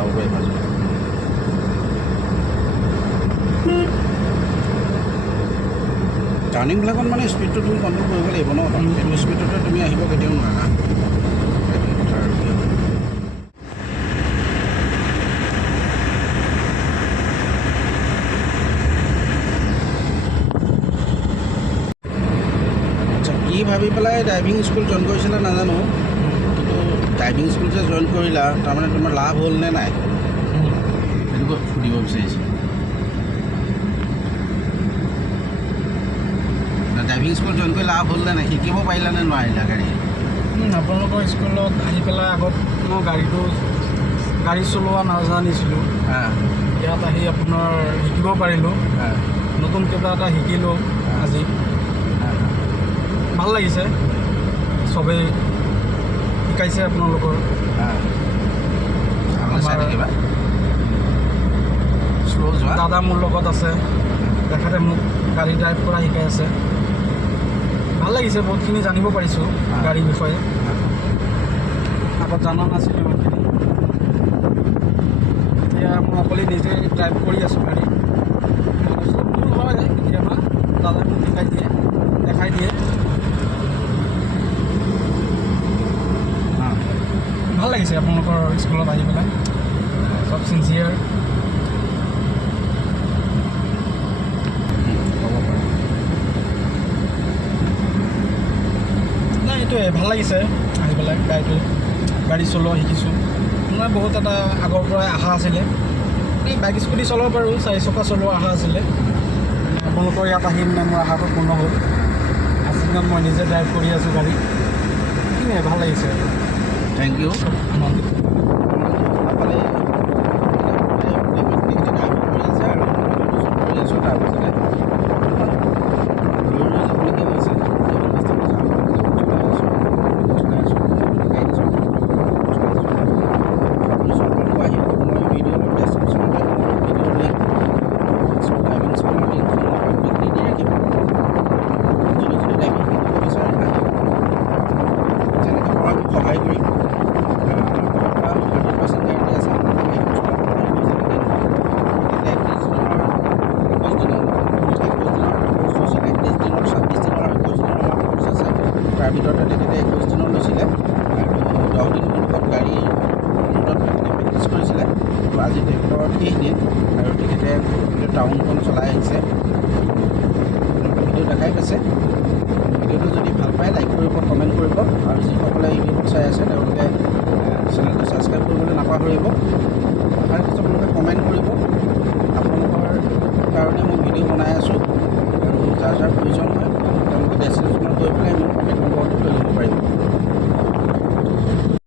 যাব পাৰিবা। টাৰ্ণিংবিলাকত মানে স্পীডটো তুমি কণ্ট্ৰল কৰিব লাগিব ন, সেইটো স্পীডতে তুমি আহিব কেতিয়াও নোৱাৰা। সেইটো কথা আৰু কি হ'ব। আচ্ছা, কি ভাবি পেলাই ড্ৰাইভিং স্কুল জইন কৰিছিলা নাজানো, কিন্তু ড্ৰাইভিং স্কুল যে জইন কৰিলা তাৰমানে তোমাৰ লাভ হ'ল নে নাই সেইটো সুধিব বিচাৰিছোঁ। ড্ৰাইভিং স্কুল জইন কৰি লাভ হ'ল নে নাই, শিকিব পাৰিলা নে নোৱাৰিলা গাড়ী? আপোনালোকৰ স্কুলত আহি পেলাই আগত মই গাড়ী চলোৱা নাজানিছিলোঁ। ইয়াত আহি আপোনাৰ শিকিব পাৰিলোঁ, নতুন কিবা এটা শিকিলোঁ। আজি ভাল লাগিছে, চবেই শিকাইছে আপোনালোকৰ। দাদা মোৰ লগত আছে, তেখেতে মোক গাড়ী ড্ৰাইভ কৰা শিকাই আছে। ভাল লাগিছে, বহুতখিনি জানিব পাৰিছোঁ গাড়ীৰ বিষয়ে, আগত জনা নাছিলোঁ ইমানখিনি। এতিয়া মই অকলে নিজে ড্ৰাইভ কৰি আছোঁ গাড়ী। ভুল হয় কেতিয়াবা, দাদাই মোক দেখাই দিয়ে। ভাল লাগিছে আপোনালোকৰ স্কুলত আহি পেলাই, চব চিনচিয়াৰ। নাই, এইটোৱে ভাল লাগিছে আহি পেলাই গাড়ী চলোৱা শিকিছোঁ। মোৰ বহুত এটা আগৰ পৰাই আশা আছিলে, বাইক স্কুটি চলাব পাৰোঁ, 4 চকা চলোৱা আশা আছিলে। আপোনালোকৰ ইয়াত আহি মানে মোৰ আশাটো পূৰ্ণ হ'ল। আজিদিনত মই নিজে ড্ৰাইভ কৰি আছোঁ গাড়ী, সেইখিনিয়ে ভাল লাগিছে। Thank you. তাৰ ভিতৰতে তেখেতে 21 দিনৰ লৈছিলে আৰু 10 দিন মুখত গাড়ী ৰোডত তেখেতে প্ৰেক্টিছ কৰিছিলে। আৰু আজি তেখেতৰ শেষ দিন আৰু তেখেতে টাউনখন চলাই আহিছে। ভিডিঅ' দেখাই পাইছে। ভিডিঅ'টো যদি ভাল পায় লাইক কৰিব, কমেণ্ট কৰিব, আৰু যিসকলে ইউটিউবত চাই আছে তেওঁলোকে চেনেলটো ছাবস্ক্ৰাইব কৰিবলৈ নাপাহৰিব।